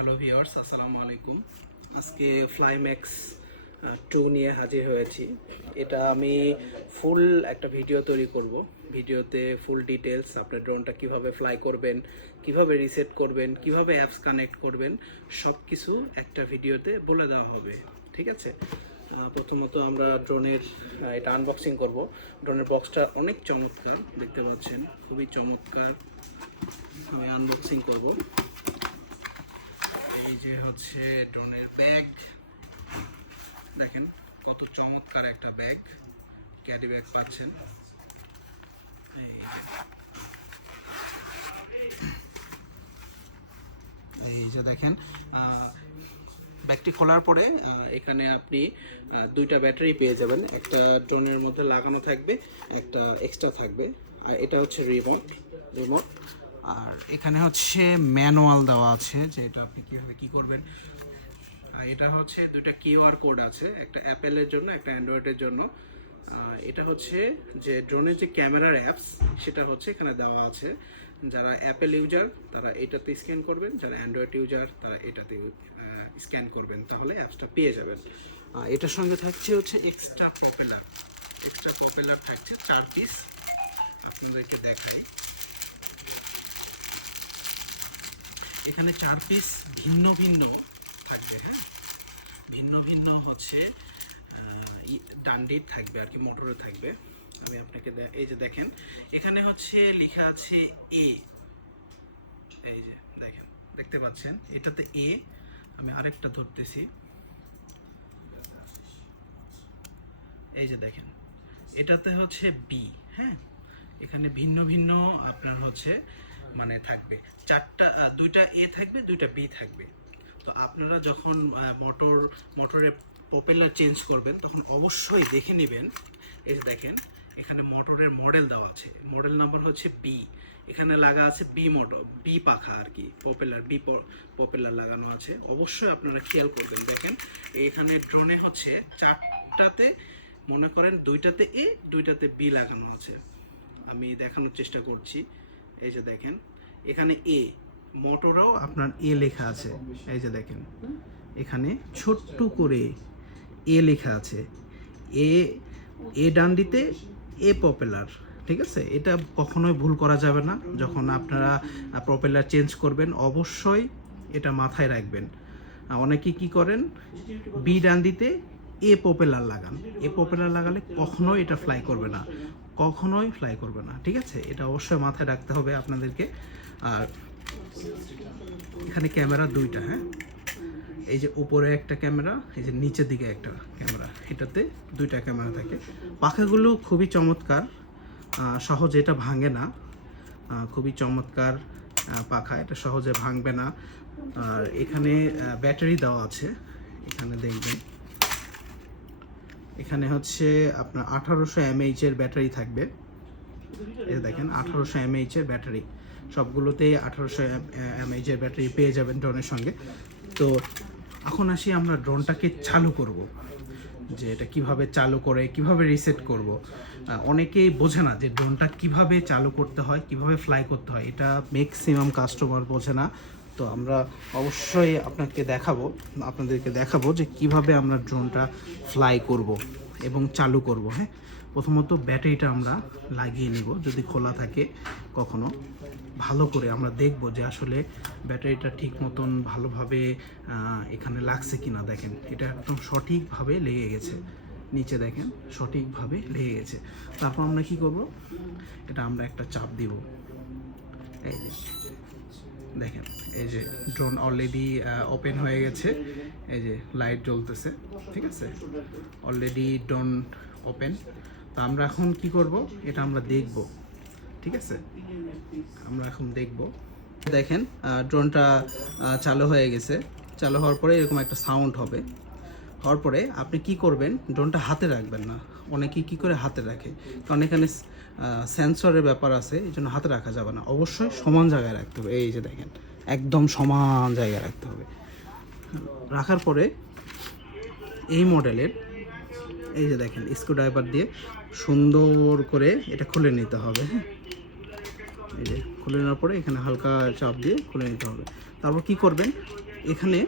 Hello viewers, আসসালামু আলাইকুম। আজকে ফ্লাইম্যাক্স 2 নিয়ে হাজির হয়েছি। এটা আমি ফুল একটা ভিডিও তৈরি করব। ভিডিওতে ফুল ডিটেলস আপনার ড্রোনটা কিভাবে ফ্লাই করবেন, কিভাবে রিসেট করবেন, কিভাবে অ্যাপস কানেক্ট করবেন, সব কিছু একটা ভিডিওতে বলে দেওয়া হবে। ঠিক আছে। প্রথমত আমরা ড্রোনের এটা আনবক্সিং করব। ড্রোনের বক্সটা অনেক চমৎকার, দেখতে পাচ্ছেন, খুবই চমৎকার। আমি আনবক্সিং করব। এই যে হচ্ছে ড্রোনের ব্যাগ, দেখেন কত চমৎকার একটা ব্যাগ, ক্যারি ব্যাগ পাচ্ছেন। এই যে দেখেন, ব্যাগটি খোলার পরে এখানে আপনি দুইটা ব্যাটারি পেয়ে যাবেন। একটা ড্রোনের মধ্যে লাগানো থাকবে, একটা এক্সট্রা থাকবে। আর এটা হচ্ছে রিমোট। আর এখানে হচ্ছে ম্যানুয়াল দেওয়া আছে যে এটা আপনি কীভাবে কী করবেন। এটা হচ্ছে দুইটা কিউআর কোড আছে, একটা অ্যাপেলের জন্য, একটা অ্যান্ড্রয়েডের জন্য। এটা হচ্ছে যে ড্রোনের যে ক্যামেরার অ্যাপস, সেটা হচ্ছে এখানে দেওয়া আছে। যারা অ্যাপেল ইউজার তারা এটাতে স্ক্যান করবেন, যারা অ্যান্ড্রয়েড ইউজার তারা এটাতে স্ক্যান করবেন, তাহলে অ্যাপসটা পেয়ে যাবেন। এটার সঙ্গে থাকছে হচ্ছে এক্সট্রা পপুলার থাকছে 4 পিস। আপনাদেরকে দেখাই, এখানে 4 পিস ভিন্ন ভিন্ন থাকবে। হ্যাঁ, ভিন্ন ভিন্ন হচ্ছে ডান্ডির থাকবে আর কি, মোটরে থাকবে। আমি আপনাকে এই যে দেখেন, এখানে হচ্ছে লেখা আছে এ, এই যে দেখেন, দেখতে পাচ্ছেন এটাতে এ। আমি আরেকটা ধরতেছি, এই যে দেখেন এটাতে হচ্ছে বি। হ্যাঁ, এখানে ভিন্ন ভিন্ন আপনার হচ্ছে মানে থাকবে দুইটা এ থাকবে, দুইটা বি থাকবে। তো আপনারা যখন মোটরের প্রপেলার চেঞ্জ করবেন তখন অবশ্যই দেখে নেবেন। এই যে দেখেন এখানে মোটরের মডেল দেওয়া আছে, মডেল নাম্বার হচ্ছে বি। এখানে লাগা আছে বি পাখা আর কি, প্রপেলার লাগানো আছে। অবশ্যই আপনারা খেয়াল করবেন। দেখেন এখানে ড্রোনে হচ্ছে 4টাতে, মনে করেন 2টাতে এ, 2টাতে বি লাগানো আছে। আমি দেখানোর চেষ্টা করছি। এই যে দেখেন এখানে এ, মোটরও আপনার এ লেখা আছে। এই যে দেখেন এখানে ছোট্ট করে এ লেখা আছে। এ ডান্ডিতে এ প্রপেলার। ঠিক আছে, এটা কখনোই ভুল করা যাবে না। যখন আপনারা প্রপেলার চেঞ্জ করবেন অবশ্যই এটা মাথায় রাখবেন। অনেকে কি করেন, বি ডান্ডিতে এ প্রপেলার লাগান। এ প্রপেলার লাগালে কখনোই এটা ফ্লাই করবে না, কখনোই ফ্লাই করবে না। ঠিক আছে, এটা অবশ্যই মাথায় রাখতে হবে আপনাদেরকে। আর এখানে ক্যামেরা দুইটা। হ্যাঁ, এই যে উপরে একটা ক্যামেরা, এই যে নিচের দিকে একটা ক্যামেরা, এটাতে দুইটা ক্যামেরা থাকে। পাখাগুলো খুবই চমৎকার, সহজে এটা ভাঙে না। খুবই চমৎকার পাখা, এটা সহজে ভাঙবে না। আর এখানে ব্যাটারি দেওয়া আছে, এখানে দেখবেন এখানে হচ্ছে আপনার 1800 mAh এর ব্যাটারি থাকবে। এই দেখেন 1800 mAh এর ব্যাটারি, সবগুলোতেই 1800 mAh এর ব্যাটারি পেয়ে যাবেন ড্রোনের সঙ্গে। তো এখন আসি আমরা ড্রোনটাকে চালু করব, যে এটা কিভাবে চালু করে কিভাবে রিসেট করব। অনেকেই বোঝে না যে ড্রোনটা কিভাবে চালু করতে হয়, কিভাবে ফ্লাই করতে হয়, এটা ম্যাক্সিমাম কাস্টমার বোঝে না। তো আমরা অবশ্যই আপনাদেরকে দেখাবো যে কিভাবে আমরা ড্রোনটা ফ্লাই করব এবং চালু করব। হ্যাঁ, প্রথমত ব্যাটারিটা আমরা লাগিয়ে নিব, যদি খোলা থাকে কখনো ভালো করে আমরা দেখব যে আসলে ব্যাটারিটা ঠিক মতন ভালোভাবে এখানে লাগছে কিনা। দেখেন এটা একদম সঠিকভাবে লেগে গেছে, নিচে দেখেন সঠিকভাবে লেগে গেছে। তারপর আমরা কি করব, এটা আমরা একটা চাপ দিব। এই যে দেখেন, এই যে ড্রোন অলরেডি ওপেন হয়ে গেছে, এই যে লাইট জ্বলতেছে। ঠিক আছে, অলরেডি ড্রোন ওপেন। তো আমরা এখন কি করব, এটা আমরা দেখব। ঠিক আছে, আমরা এখন দেখব। দেখেন ড্রোনটা চালু হয়ে গেছে। চালু হওয়ার পরে এরকম একটা সাউন্ড হবে। হওয়ার পরে আপনি কি করবেন, ড্রোনটা হাতে রাখবেন না। অনেকেই কি করে হাতে রাখে, কারণ এখানে সেন্সরের ব্যাপার আছে, এই জন্য হাতে রাখা যাবে না। অবশ্যই সমান জায়গায় রাখতে হবে। এই যে দেখেন একদম সমান জায়গায় রাখতে হবে। রাখার পরে এই মডেলের, এই যে দেখেন স্ক্রুড্রাইভার দিয়ে সুন্দর করে এটা খুলে নিতে হবে। হ্যাঁ, এই যে খুলে নেওয়ার পরে এখানে হালকা চাপ দিয়ে খুলে নিতে হবে। তারপর কি করবেন, এখানে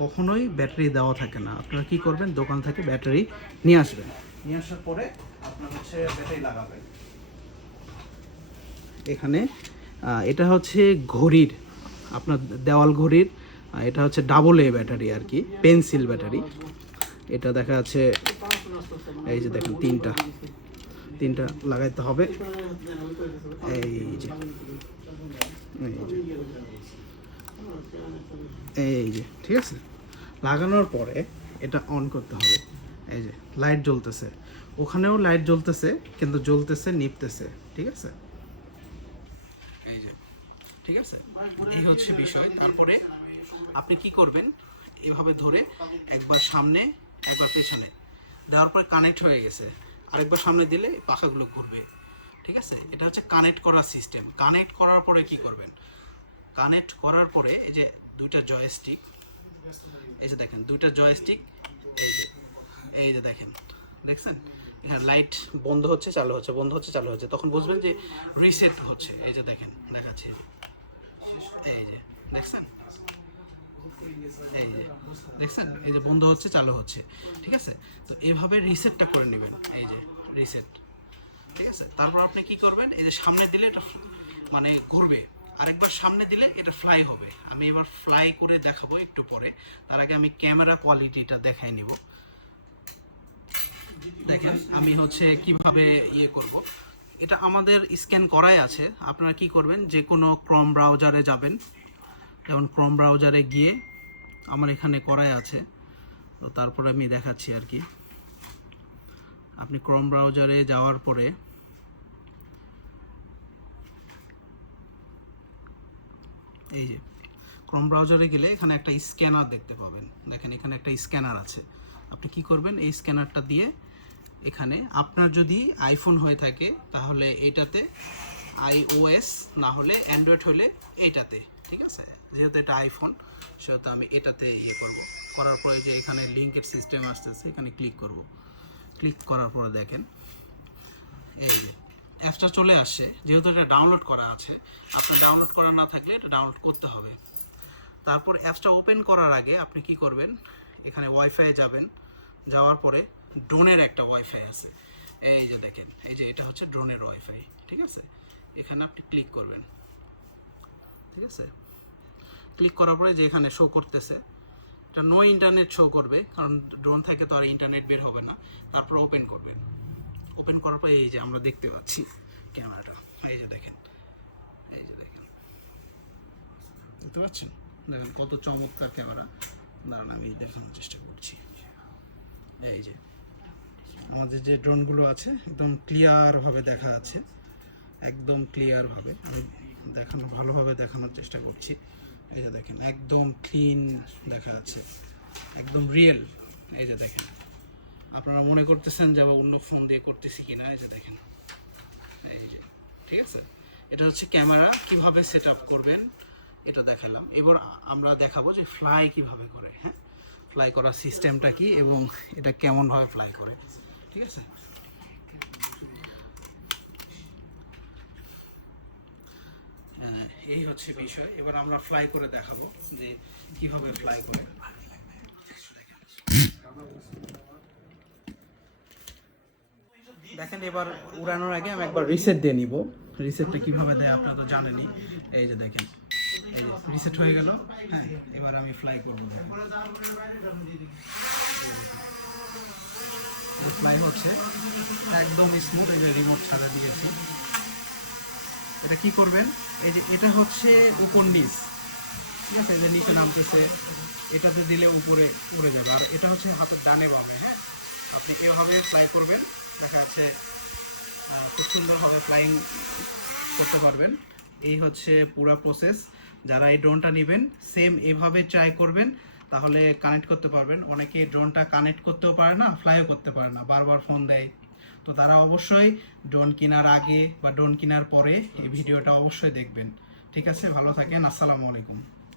কখনোই ব্যাটারি দেওয়া থাকে না। আপনারা কি করবেন, দোকান থেকে ব্যাটারি নিয়ে আসবেন, নিয়ে আসার পরে আপনার হচ্ছে ব্যাটারি লাগাবেন এখানে। এটা হচ্ছে ঘড়ির, আপনার দেওয়াল ঘড়ির, এটা হচ্ছে ডাবল এ ব্যাটারি আর কি, পেন্সিল ব্যাটারি। এটা দেখা যাচ্ছে, এই যে দেখেন তিনটা লাগাইতে হবে, এই যে এই যে ঠিক আছে। লাগানোর পরে এটা অন করতে হবে, এই যে লাইট জ্বলতেছে, ওখানেও লাইট জ্বলতেছে, কিন্তু জ্বলতেছে নিভতেছে, ঠিক আছে, এই যে ঠিক আছে। এই হচ্ছে বিষয়। তারপরে আপনি কি করবেন, এভাবে ধরে একবার সামনে একবার পেছনে দেওয়ার পরে কানেক্ট হয়ে গেছে, আরেকবার সামনে দিলে পাখাগুলো ঘুরবে, ঠিক আছে। এটা হচ্ছে কানেক্ট করার সিস্টেম। কানেক্ট করার পরে কি করবেন, কানেক্ট করার পরে এই যে দুইটা জয়স্টিক, এই যে দেখেন দুইটা জয়স্টিক, এই যে দেখেন, দেখছেন এখানে লাইট বন্ধ হচ্ছে চালু হচ্ছে, বন্ধ হচ্ছে চালু হচ্ছে, তখন বুঝবেন যে রিসেট হচ্ছে। এই যে দেখেন দেখাচ্ছি, এই যে দেখছেন, এই যে দেখছেন, এই যে বন্ধ হচ্ছে চালু হচ্ছে, ঠিক আছে। তো এইভাবে রিসেটটা করে নেবেন, এই যে রিসেট, ঠিক আছে। তারপর আপনি কি করবেন, এই যে সামনে দিলে এটা মানে ঘুরবে, আরেকবার সামনে দিলে এটা ফ্লাই হবে। আমি এবার ফ্লাই করে দেখাবো একটু পরে, তার আগে আমি ক্যামেরা কোয়ালিটিটা দেখাই নিব। দেখেন আমি হচ্ছে কিভাবে ইয়ে করব, এটা আমাদের স্ক্যান করাই আছে। আপনারা কি করবেন, যে কোনো ক্রোম ব্রাউজারে যাবেন, যেমন ক্রোম ব্রাউজারে গিয়ে আমার এখানে করাই আছে, তো তারপরে আমি দেখাচ্ছি আর কি। আপনি ক্রোম ব্রাউজারে যাওয়ার পরে এই যে ক্রোম ব্রাউজারে গেলে এখানে একটা স্ক্যানার দেখতে পাবেন, দেখেন এখানে একটা স্ক্যানার আছে। আপনি কি করবেন, এই স্ক্যানারটা দিয়ে এখানে, আপনার যদি আইফোন হয়ে থাকে তাহলে এটাতে iOS, না হলে অ্যান্ড্রয়েড হলে এটাতে, ঠিক আছে। যেহেতু এটা আইফোন সেহেতু আমি এটাতে ইয়ে করব। করার পরে যে এখানে লিঙ্কের সিস্টেম আসতেছে, এখানে ক্লিক করব। ক্লিক করার পরে দেখেন এই যে অ্যাপসটা চলে আসছে। যেহেতু এটা ডাউনলোড করা আছে, আপনার ডাউনলোড করা না থাকলে এটা ডাউনলোড করতে হবে। তারপর অ্যাপসটা ওপেন করার আগে আপনি কি করবেন, এখানে ওয়াইফাই যাবেন, যাওয়ার পরে ড্রোনের একটা ওয়াইফাই আছে, এই যে দেখেন, এই যে এটা হচ্ছে ড্রোনের ওয়াইফাই, ঠিক আছে। এখানে আপনি ক্লিক করবেন, ঠিক আছে। ক্লিক করার পরে যে এখানে শো করতেছে, এটা নো ইন্টারনেট শো করবে, কারণ ড্রোন থেকে তো আর ইন্টারনেট বের হবে না। তারপর ওপেন করবেন, ওপেন করার পরে এই যে আমরা দেখতে পাচ্ছি ক্যামেরাটা, এই যে দেখেন, এই যে দেখেন, দেখতে পাচ্ছেন, দেখেন কত চমৎকার ক্যামেরা। দাঁড়ান আমি দেখানোর চেষ্টা করছি। এই যে আমাদের যে ড্রোনগুলো আছে একদম ক্লিয়ারভাবে দেখা যাচ্ছে, একদম ক্লিয়ারভাবে আমি ভালোভাবে দেখানোর চেষ্টা করছি। এই যে দেখেন একদম ক্লিন দেখা যাচ্ছে, একদম রিয়েল। এই যে দেখেন, আপনারা মনে করতেছেন যে আবার অন্য ফোন দিয়ে করতেছি কিনা, এই যে দেখেন, এই যে ঠিক আছে। এটা হচ্ছে ক্যামেরা, কিভাবে সেট আপ করবেন এটা দেখালাম। এবার আমরা দেখাবো যে ফ্লাই কিভাবে করে, হ্যাঁ, ফ্লাই করার সিস্টেমটা কি এবং এটা কেমনভাবে ফ্লাই করে, ঠিক আছে। এই হচ্ছে বিষয়। এবার আমরা ফ্লাই করে দেখাবো যে কিভাবে ফ্লাই করে। দেখেন এবার উড়ানোর আগে আমি একবার রিসেট দিয়ে নিব। রিসেটটা কিভাবে দেয় আপনারা তো জানেনই। এই যে দেখেন, এই যে রিসেট হয়ে গেল। হ্যাঁ, এবার আমি ফ্লাই করব। ফ্লাই হচ্ছে একদম স্মুথ। এই যে রিমোট ছাড়া দিয়েছি। এটা কি করবেন, এই যে এটা হচ্ছে উপর নিচ, ঠিক আছে, যে নিচে নামতেছে, এটাতে দিলে উপরে উড়ে যাবে। আর এটা হচ্ছে হাতের ডানে বামে, হ্যাঁ, আপনি এভাবে ফ্লাই করবেন, দেখা যাচ্ছে খুব সুন্দরভাবে ফ্লাইং করতে পারবেন। এই হচ্ছে পুরো প্রসেস। যারা এই ড্রোনটা নেবেন সেম এভাবে ট্রাই করবেন, তাহলে কানেক্ট করতে পারবেন। অনেকে ড্রোনটা কানেক্ট করতেও পারে না, ফ্লাইও করতে পারে না, বারবার ফোন দেয়। তো তারা অবশ্যই ড্রোন কেনার আগে বা ড্রোন কেনার পরে এই ভিডিওটা অবশ্যই দেখবেন। ঠিক আছে, ভালো থাকেন, আসসালামু আলাইকুম।